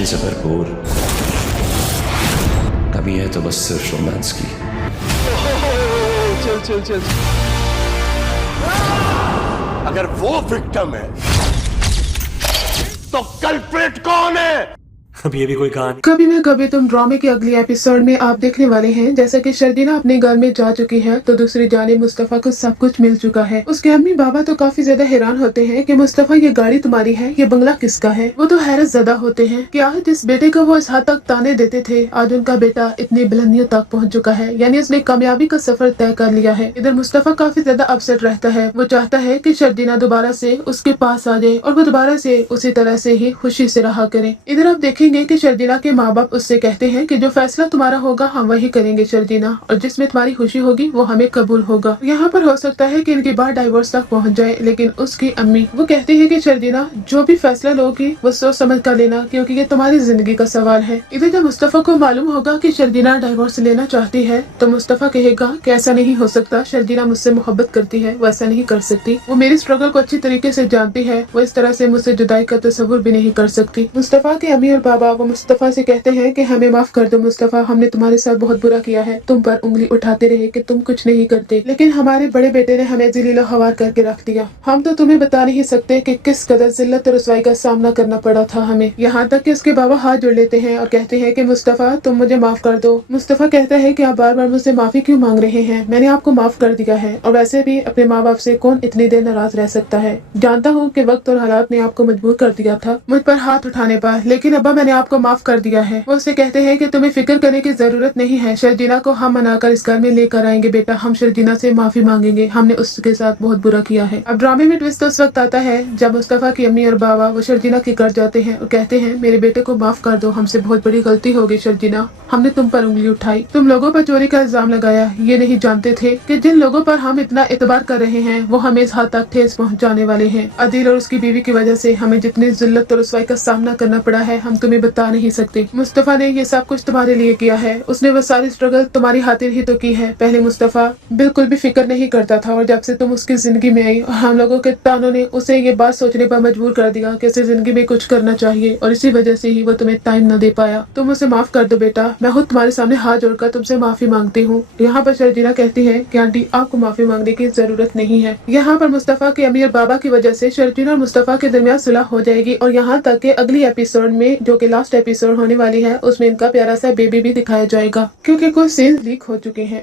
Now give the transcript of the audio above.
Action से भरपूर। कमी है तो बस सिर्फ रोमांस की। चल चल चल। अगर वो विक्टिम है तो कल्प्रिट कौन है? अब ये भी कोई कहानी। कभी मैं कभी तुम ड्रामे के अगले एपिसोड में आप देखने वाले हैं। जैसा कि शर्जीना अपने घर में जा चुकी है तो दूसरी जाने मुस्तफा को सब कुछ मिल चुका है। उसके अम्मी बाबा तो काफी ज्यादा हैरान होते हैं कि मुस्तफा ये गाड़ी तुम्हारी है, ये बंगला किसका है। वो तो हैरत ज़दा होते हैं कि आज जिस बेटे को वो इस हद तक ताने देते थे आज उनका बेटा इतनी बुलंदियों तक पहुँच चुका है, यानी उसने कामयाबी का सफर तय कर लिया है। इधर मुस्तफा काफी ज्यादा अपसेट रहता है। वो चाहता है कि शर्जीना दोबारा से उसके पास आ जाए और वो दोबारा से उसी तरह से ही खुशी से रहा करे। इधर आप देखेंगे कि शर्जीना के माँ बाप उससे कहते हैं कि जो फैसला तुम्हारा होगा हम वही करेंगे शर्जीना, और जिसमें तुम्हारी खुशी होगी वो हमें कबूल होगा। यहाँ पर हो सकता है कि इनकी बात डाइवोर्स तक पहुँच जाए, लेकिन उसकी अम्मी वो कहती है कि शर्जीना जो भी फैसला लोगी वो सोच समझ कर लेना, क्योंकि ये तुम्हारी जिंदगी का सवाल है। इधर जब मुस्तफा को मालूम होगा कि शर्जीना डाइवोर्स लेना चाहती है तो मुस्तफा कहेगा कि ऐसा नहीं हो सकता, शर्जीना मुझसे मोहब्बत करती है, वो ऐसा नहीं कर सकती। वो मेरी स्ट्रगल को अच्छी तरीके से जानती है, वो इस तरह से मुझसे जुदाई का तस्वुर भी नहीं कर सकती। मुस्तफा के अम्मी और बाबा वो मुस्तफा से कहते हैं कि हमें माफ कर दो मुस्तफा, हमने तुम्हारे साथ बहुत बुरा किया है, तुम पर उंगली उठाते रहे कि तुम कुछ नहीं करते, लेकिन हमारे बड़े बेटे ने हमें ज़लील ख्वार करके रख दिया। हम तो तुम्हें बता नहीं सकते कि किस कदर जिल्लत और रुसवाई का सामना करना पड़ा था हमें। यहाँ तक कि उसके बाबा हाथ जोड़ लेते हैं और कहते हैं कि मुस्तफा तुम मुझे माफ कर दो। मुस्तफा कहता है कि आप बार बार मुझसे माफी क्यों मांग रहे हैं, मैंने आपको माफ कर दिया है, और वैसे भी अपने माँ बाप से कौन इतनी देर नाराज रह सकता है। जानता हूँ कि वक्त और हालात ने आपको मजबूर कर दिया था मुझ पर हाथ उठाने पर, लेकिन अब्बा मैंने आपको माफ कर दिया है। वो उससे कहते हैं कि तुम्हें फिक्र करने की जरूरत नहीं है, शर्जीना को हम मनाकर इस घर में लेकर आएंगे बेटा, हम शर्जीना से माफी मांगेंगे, हमने उसके साथ बहुत बुरा किया है। अब ड्रामे में ट्विस्ट उस वक्त आता है जब मुस्तफा की अम्मी और बाबा वो शर्जीना के घर जाते हैं और कहते हैं मेरे बेटे को माफ कर दो, हमसे बहुत बड़ी गलती हो गई शर्जीना, हमने तुम पर उंगली उठाई, तुम लोगों पर चोरी का इल्जाम लगाया, ये नहीं जानते थे कि जिन लोगों पर हम इतना एतबार कर रहे हैं वो हमें इस हद तक ठेस पहुँचाने वाले हैं। अदील और उसकी बीवी की वजह से हमें जितनी जिल्लत और रुसवाई का सामना करना पड़ा है हम तुम्हें बता नहीं सकते। मुस्तफा ने ये सब कुछ तुम्हारे लिए किया है, उसने वो सारी स्ट्रगल तुम्हारी खातिर ही तो की है। पहले मुस्तफा बिल्कुल भी फिक्र नहीं करता था, और जब से तुम उसकी जिंदगी में आई और हम लोगों के तानों ने उसे ये बात सोचने पर मजबूर कर दिया कि उसे जिंदगी में कुछ करना चाहिए, और इसी वजह से ही वो तुम्हें टाइम न दे पाया। तुम उसे माफ कर दो बेटा, मैं खुद तुम्हारे सामने हाथ जोड़कर तुमसे माफी मांगती हूँ। यहाँ पर शर्जीना कहती है कि आंटी आपको माफी मांगने की जरूरत नहीं है। यहाँ पर मुस्तफा के अमीर बाबा की वजह से शर्जीना और मुस्तफा के दरमियान सुलह हो जाएगी, और यहाँ तक कि अगली एपिसोड में जो कि लास्ट एपिसोड होने वाली है उसमें इनका प्यारा सा बेबी भी दिखाया जाएगा, क्योंकि कुछ सीन लीक हो चुके हैं।